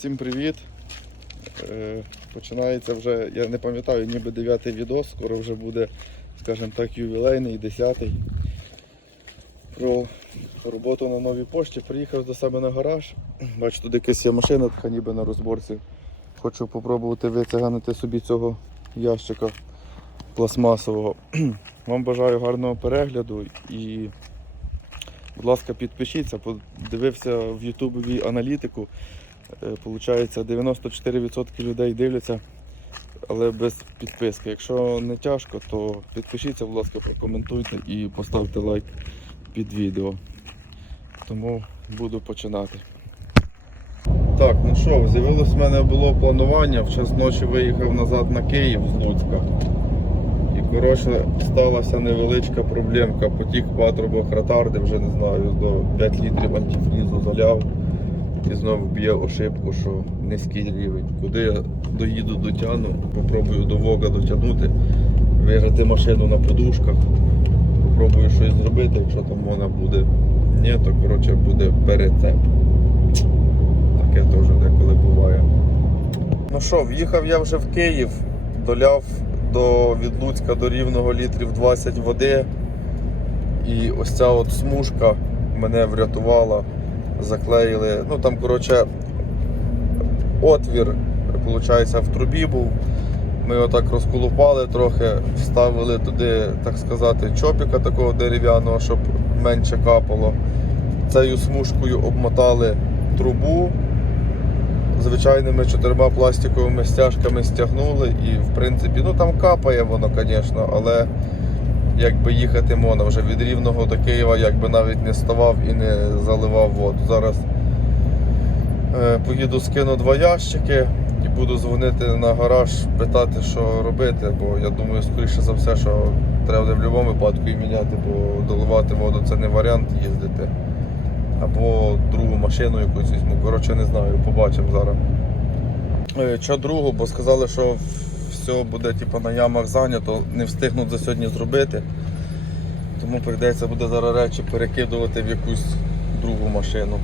Всім привіт! Е, Починається вже, я не пам'ятаю, ніби 9 відос, скоро вже буде, скажімо так, ювілейний, 10-й. Про роботу на новій пошті. Приїхав до себе на гараж. Бачу, тут якась є машина, така ніби на розборці. Хочу спробувати вициганити собі цього ящика пластмасового. Вам бажаю гарного перегляду і, будь ласка, підпишіться, подивився в Ютубовій аналітику. Е, Получається, 94% людей дивляться, але без підписки. Якщо не тяжко, то підпишіться, будь ласка, прокоментуйте і поставте лайк під відео. Тому буду починати. Так, ну що, з'явилось в мене було планування. В час ночі виїхав назад на Київ з Луцька. І коротше сталася невеличка проблемка. Потік патрубок ретарди, вже не знаю, до 5 літрів антифрізу заляв. І знову б'є ошибку, що низький рівень. Куди я доїду дотягну, попробую до Вога дотягнути, виграти машину на подушках, попробую щось зробити, якщо там вона буде. Ні, то коротше буде перецеп. Таке теж деколи буває. Ну що, в'їхав я вже в Київ, доляв до від Луцька до рівного літрів 20 води. І ось ця от смужка мене врятувала заклеїли. Ну там, коротше, отвір, виходить, в трубі був. Ми його так розколупали трохи, вставили туди, так сказати, чопіка такого дерев'яного, щоб менше капало. Цією смужкою обмотали трубу. Звичайними чотирма пластиковими стяжками стягнули і в принципі, ну там капає воно, звісно, але якби їхати можна вже від Рівного до Києва, якби навіть не ставав і не заливав воду. Зараз е, поїду скину два ящики і буду дзвонити на гараж, питати, що робити, бо я думаю, скоріше за все, що треба в будь-якому випадку і міняти, бо доливати воду це не варіант їздити. Або другу машину якусь візьму. Коротше, не знаю, побачимо зараз. Е, Що другу, бо сказали, що все буде типу, на ямах зайнято, не встигнуть за сьогодні зробити. Тому прийдеться буде зараз речі перекидувати в якусь другу машину.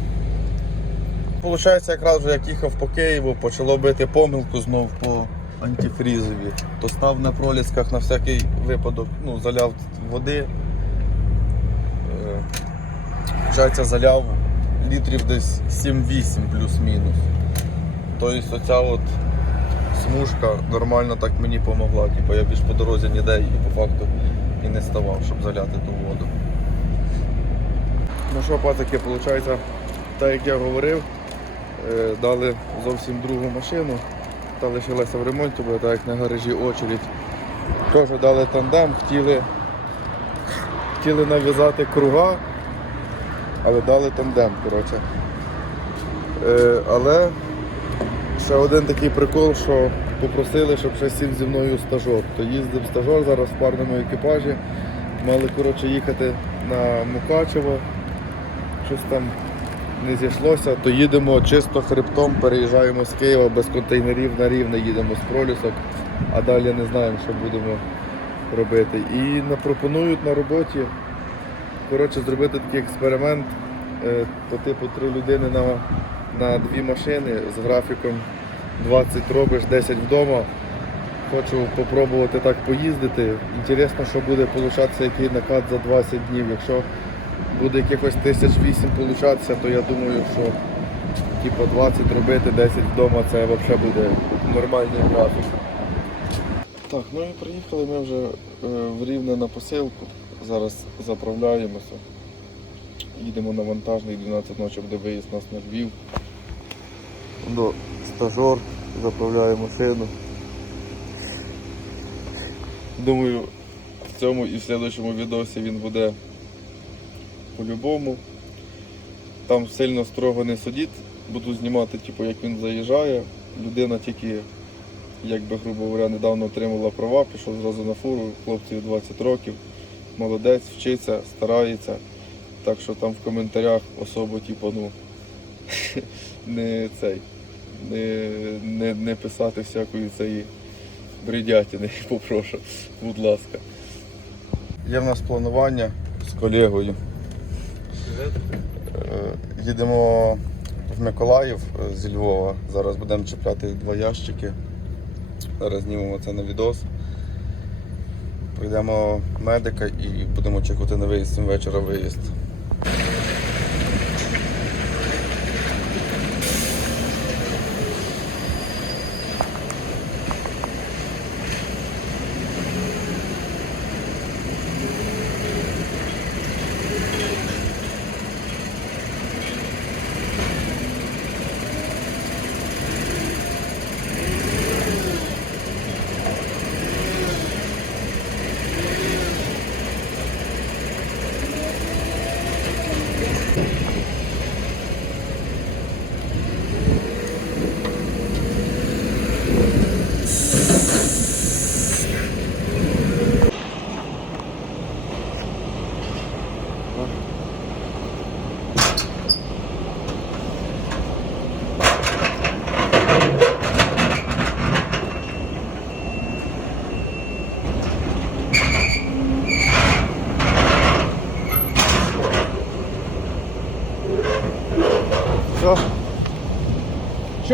Получається, якраз вже як їхав по Києву, почало бити помилку знов по антифрізові. То став на пролісках на всякий випадок, ну, заляв води. Е, Получається, заляв літрів десь 7-8 плюс-мінус. Тобто оця от смужка нормально так мені допомогла. Типу я більш по дорозі ніде і по факту і не ставав, щоб заляти ту воду. Ну що, пацики, виходить, так як я говорив, е, дали зовсім другу машину. Та лишилася в ремонті, бо так як на гаражі очередь. Теж дали тандем, хотіли, хотіли нав'язати круга, але дали тандем. коротше. Е, але Ще один такий прикол, що попросили, щоб ще сів зі мною стажор. То їздив стажор зараз в парному екіпажі. Мали коротше, їхати на Мукачево. Щось там не зійшлося, то їдемо чисто хребтом, переїжджаємо з Києва без контейнерів на рівне, їдемо з пролісок, а далі не знаємо, що будемо робити. І пропонують на роботі коротше, зробити такий експеримент, е, по типу три людини на, на дві машини з графіком 20 робиш, 10 вдома. Хочу попробувати так поїздити. Інтересно, що буде получатися який накат за 20 днів. Якщо буде якихось тисяч вісім получатися, то я думаю, що типу 20 робити, 10 вдома це взагалі буде нормальний графік. Так, ну і приїхали ми вже е, в Рівне на посилку. Зараз заправляємося. Їдемо на вантажний 12 ночі буде виїзд нас на Львів. До стажор, заправляє машину. Думаю, в цьому і в слідчому відосі він буде по-любому. Там сильно строго не судіть, буду знімати, типу, як він заїжджає. Людина тільки, як би, грубо говоря, недавно отримала права, пішов зразу на фуру, хлопців 20 років. Молодець, вчиться, старається. Так що там в коментарях особо, типу, ну, не цей, не, не, не писати всякої цієї бредятини, попрошу, будь ласка. Є в нас планування з колегою. Е, Їдемо в Миколаїв е, зі Львова. Зараз будемо чіпляти два ящики. Зараз знімемо це на відос. Прийдемо медика і будемо чекати на виїзд 7 вечора виїзд. Okay.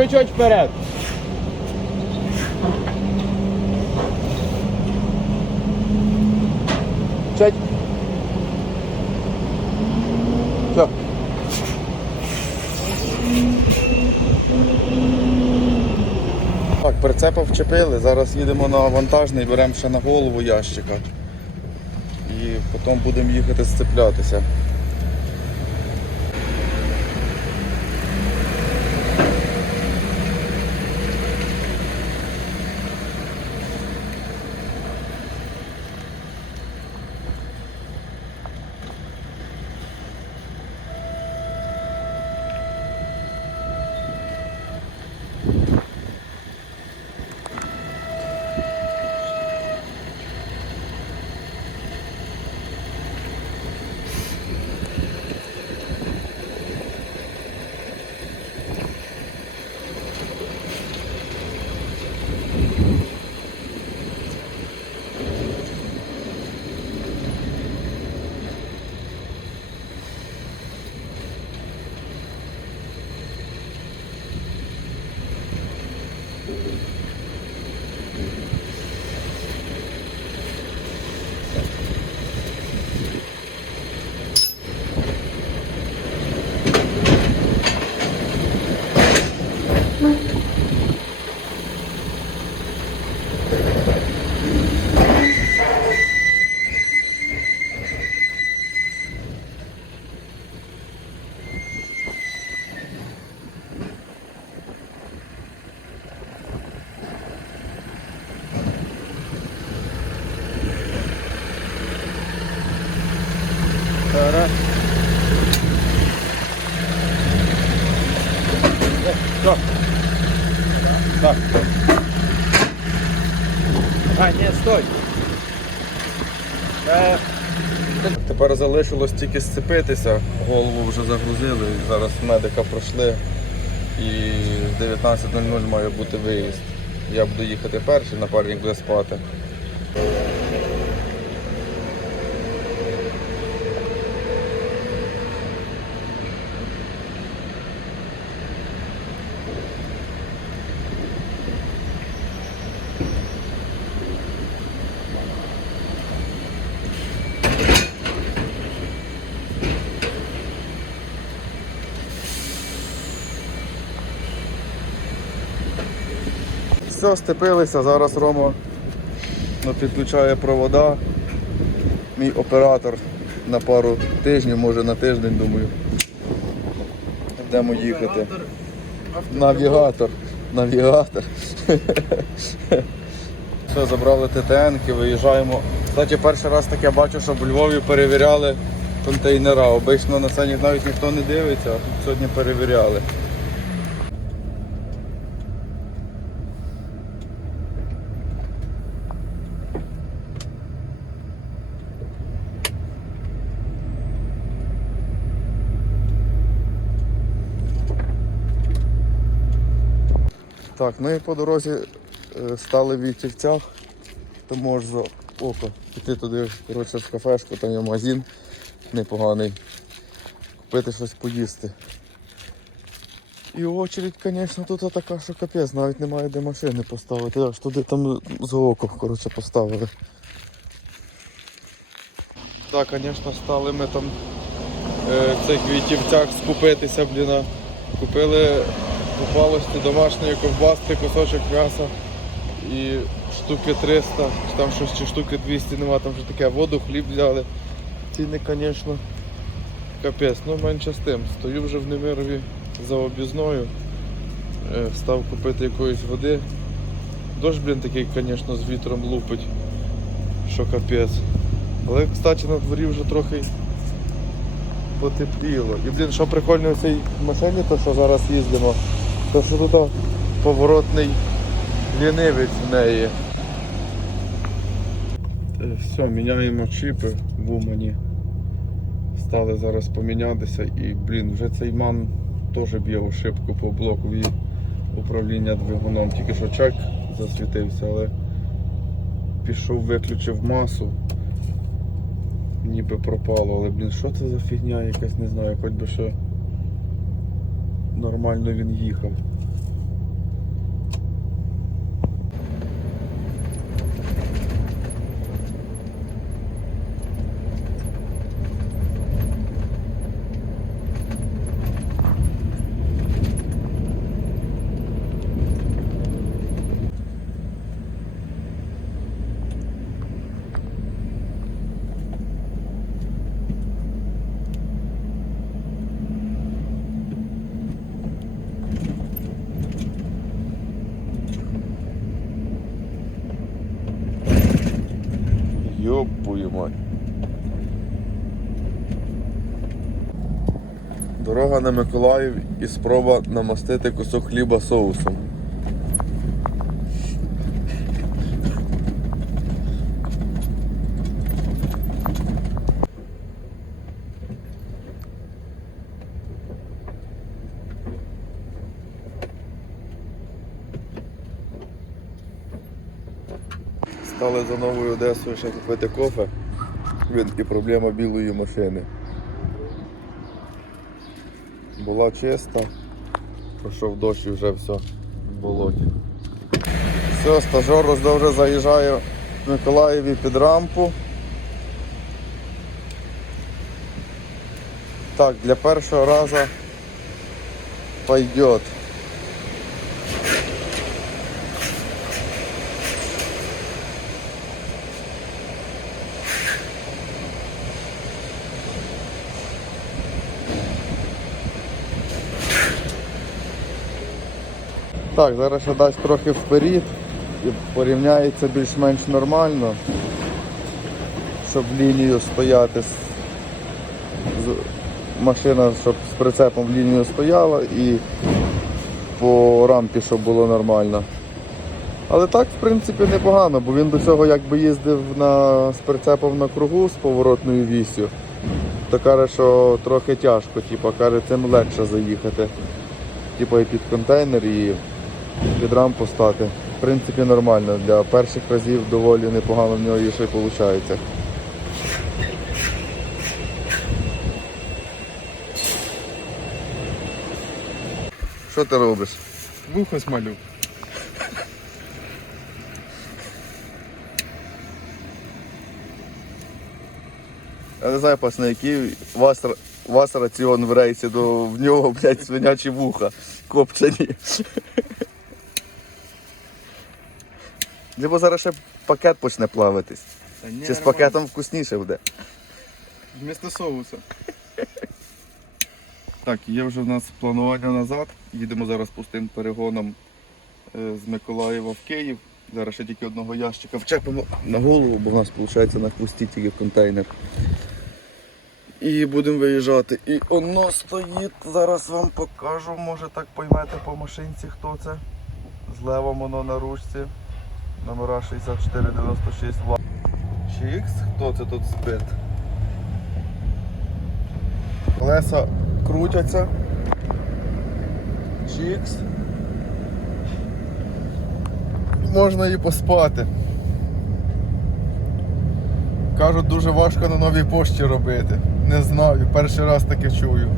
Чуть-чуть вперед. Чать. Все. Так, прицепа вчепили, зараз їдемо на вантажний, беремо ще на голову ящика. І потім будемо їхати сцеплятися. Залишилось тільки зцепитися, голову вже загрузили, зараз медика пройшли і в 19.00 має бути виїзд. Я буду їхати перший, напарник буде спати. Все, степилися, зараз Рома ну, підключає провода. Мій оператор на пару тижнів, може на тиждень, думаю. Йдемо їхати. Навігатор. Навігатор. Все, забрали ТТНки, виїжджаємо. Кстати, перший раз таке бачу, що в Львові перевіряли контейнера. Обично на це навіть ніхто не дивиться, а тут сьогодні перевіряли. Так, ну і по дорозі е, стали в Вітівцях, то можеш за око піти туди коротше, в кафешку, там є магазин непоганий. Купити щось поїсти. І очередь, звісно, тут така, що капець, навіть немає де машини поставити. Аж туди там за око, коротше, поставили. Так, звісно, стали ми там е, в цих вітівцях скупитися, блін. а. Купили попалості домашньої ковбаски, кусочок м'яса і штуки 300, чи там щось чи штуки 200 нема, там вже таке воду, хліб взяли. Ціни, звісно, капець, ну менше з тим. Стою вже в Немирові за об'їзною. Е, Став купити якоїсь води. Дощ, блін, такий, звісно, з вітром лупить, що капець. Але, кстати, на дворі вже трохи потепліло. І, блін, що прикольно в цій машині, то що зараз їздимо, то що тут поворотний лінивець в неї. Е, Все, міняємо чіпи в Умані. Стали зараз помінятися і, блін, вже цей ман теж б'є ошибку по блоку блокові управління двигуном. Тільки що чек засвітився, але пішов, виключив масу. Ніби пропало, але блін, що це за фігня якась, не знаю, хоч би ще нормально він їхав. На Миколаїв і спроба намастити кусок хліба соусом. Стали за новою Одесою ще купити кофе. Блін, і проблема білої машини. Була чиста, пройшов дощ і вже все в болоті. Все, стажер роздовже заїжджає в Миколаєві під рампу. Так, для першого разу пойдет. Так, зараз ще дасть трохи вперед і порівняється більш-менш нормально, щоб лінію стояти. Машина, щоб з прицепом лінію стояла і по рампі, щоб було нормально. Але так, в принципі, непогано, бо він до цього якби їздив на, з прицепом на кругу з поворотною вісю, то каже, що трохи тяжко, типу, каже, цим легше заїхати. Типу і під контейнер і під рампу стати. В принципі, нормально. Для перших разів доволі непогано в нього і ще й виходить. Що ти робиш? Вухо смалю. Я не знаю, пасне, який у вас, вас раціон в рейсі, до в нього, блядь, свинячі вуха копчені. Либо зараз ще пакет почне плавитись. Та ні, Чи з пакетом вкусніше буде? Вместо соуса. Так, є вже в нас планування назад. Їдемо зараз пустим перегоном е, з Миколаєва в Київ. Зараз ще тільки одного ящика вчепимо на голову, бо в нас виходить на хвості тільки контейнер. І будемо виїжджати. І воно стоїть, зараз вам покажу, може так поймете по машинці, хто це. Злева воно на ручці. Номера 6496 Вт. Чікс, хто це тут спить? Колеса крутяться. Чікс. Можна і поспати. Кажуть, дуже важко на новій пошті робити. Не знаю, перший раз таке чую.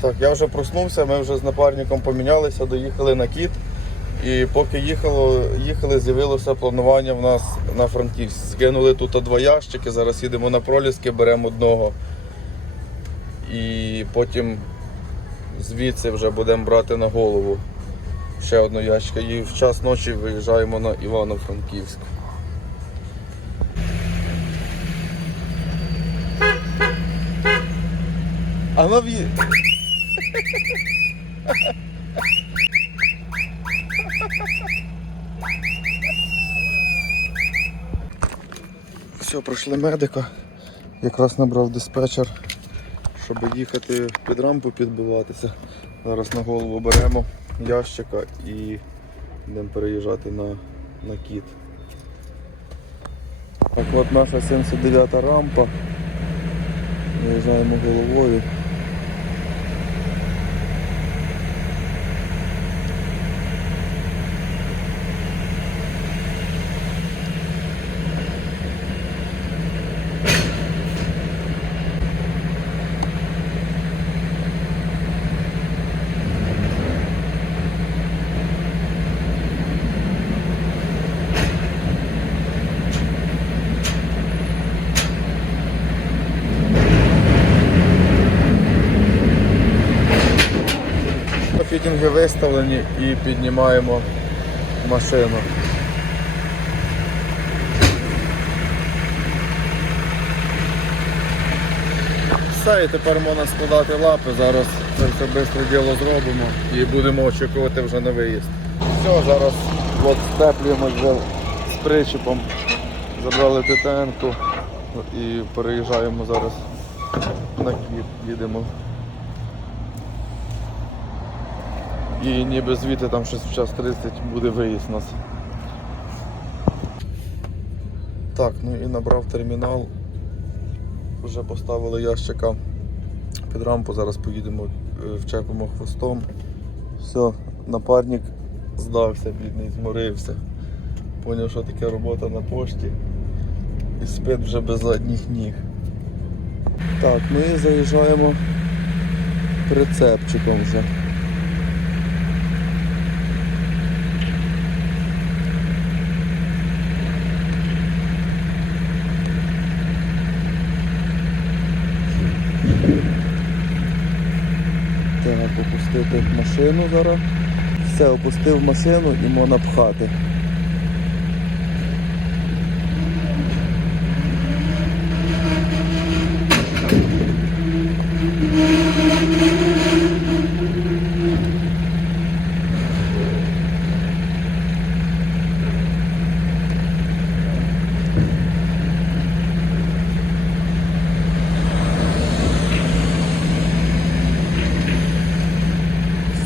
Так, я вже проснувся, ми вже з напарником помінялися, доїхали на кіт. І поки їхало, їхали, з'явилося планування в нас на Франківськ. Скинули тут два ящики, зараз їдемо на проліски, беремо одного. І потім звідси вже будемо брати на голову ще одну ящика. І в час ночі виїжджаємо на Івано-Франківськ. А нові. Все, пройшли медика. Якраз набрав диспетчер, щоб їхати під рампу підбиватися. Зараз на голову беремо ящика і будемо переїжджати на, на кіт. Так от наша 79 рампа. Виїжджаємо головою. Фітінги виставлені і піднімаємо машину. Все, і тепер можна складати лапи, зараз це все швидко діло зробимо і будемо очікувати вже на виїзд. Все, зараз от степлюємо вже з причепом, забрали ТТН-ку і переїжджаємо зараз на Київ, їдемо. І ніби звідти там щось в час 30 буде виїзд нас. Так, ну і набрав термінал. Вже поставили ящика під рампу, зараз поїдемо, е, вчепимо хвостом. Все, напарник здався, бідний, зморився. Поняв, що таке робота на пошті. І спить вже без задніх ніг. Так, ми заїжджаємо прицепчиком вже. Опустити машину зараз. Все, опустив машину і можна пхати.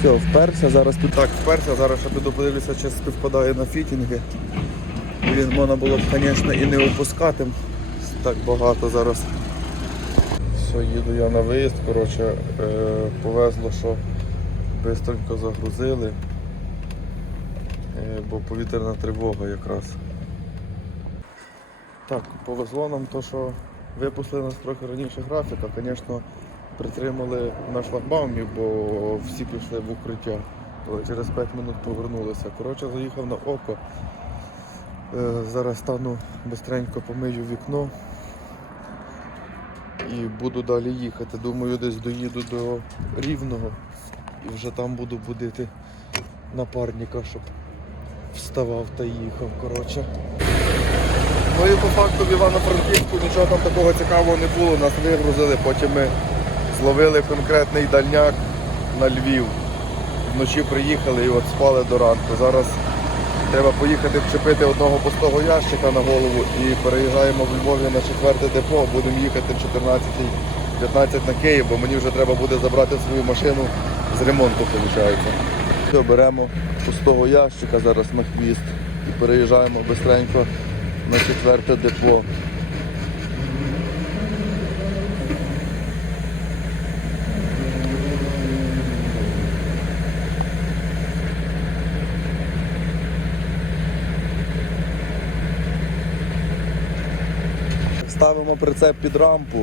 Все, вперся, зараз тут так, вперся, зараз ще піду подивлюся, чи співпадає на фітінги. Він можна було б, звісно, і не опускати так багато зараз. Все, їду я на виїзд, коротше, е, повезло, що швидко загрузили, е, бо повітряна тривога якраз. Так, повезло нам то, що випустили нас трохи раніше графіка, звісно, притримали на шлагбаумі, бо всі пішли в укриття. Через 5 минут повернулися. Коротше, заїхав на око. Е, Зараз стану бистренько помию вікно і буду далі їхати. Думаю, десь доїду до Рівного і вже там буду будити напарника, щоб вставав та їхав. Коротше. Ну і по факту в Івано-Франківську нічого там такого цікавого не було. Нас вигрузили, потім ми зловили конкретний дальняк на Львів. Вночі приїхали і от спали до ранку. Зараз треба поїхати вчепити одного пустого ящика на голову і переїжджаємо в Львові на четверте депо. Будемо їхати в 14-15 на Київ, бо мені вже треба буде забрати свою машину з ремонту, виходить. Беремо пустого ящика зараз на хвіст і переїжджаємо швидко на четверте депо. Ставимо прицеп під рампу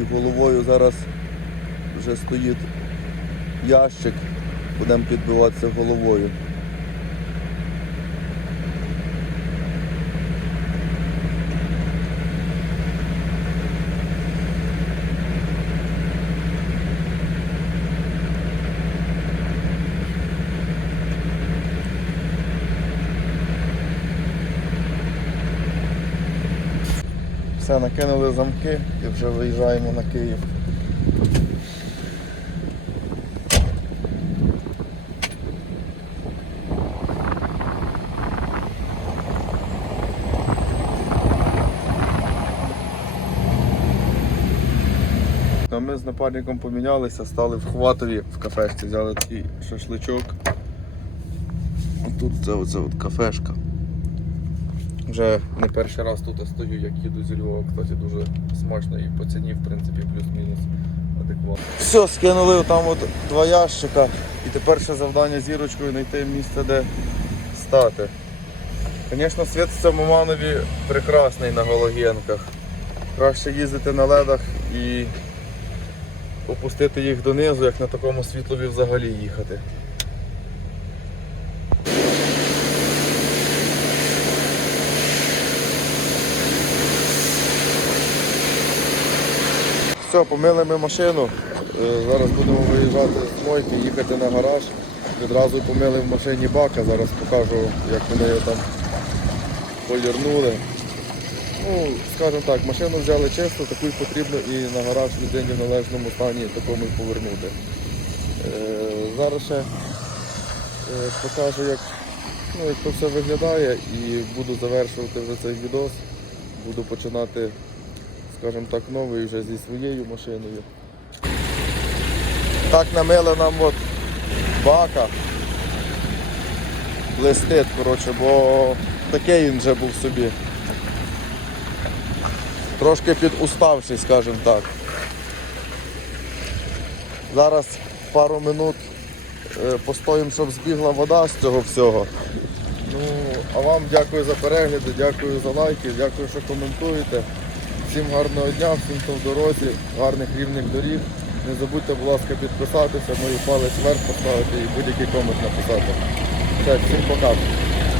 і головою зараз вже стоїть ящик, будемо підбиватися головою. Все, накинули замки і вже виїжджаємо на Київ. Ми з напарником помінялися, стали в Хватові в кафешці, взяли такий шашличок. Тут це оце от кафешка. Вже не перший раз тут стою, як їду зі Львова. Кстати, дуже смачно і по ціні, в принципі, плюс-мінус адекватно. Все, скинули там от два ящика. І тепер ще завдання зірочкою знайти місце, де стати. Звісно, світ в цьому Манові прекрасний на галогенках. Краще їздити на ледах і опустити їх донизу, як на такому світлові взагалі їхати. Все, помили ми машину. Е, Зараз будемо виїжджати з мойки, їхати на гараж. Відразу помили в машині бака, зараз покажу, як вони його там полірнули. Ну, скажімо так, машину взяли чисто, таку й потрібно і на гараж людині в належному стані такому й повернути. Е, зараз ще е, покажу, як, ну, як то все виглядає і буду завершувати вже цей відос. Буду починати, скажімо так, новий вже зі своєю машиною. Так намили нам от бака. Блистить, коротше, бо такий він вже був собі. Трошки підуставший, скажімо так. Зараз пару минут е, постоїмо, щоб збігла вода з цього всього. Ну, а вам дякую за перегляди, дякую за лайки, дякую, що коментуєте. Всім гарного дня, всім хто в дорозі, гарних рівних доріг. Не забудьте, будь ласка, підписатися, мою палець вверх поставити і будь-який комент написати. Так, всім пока.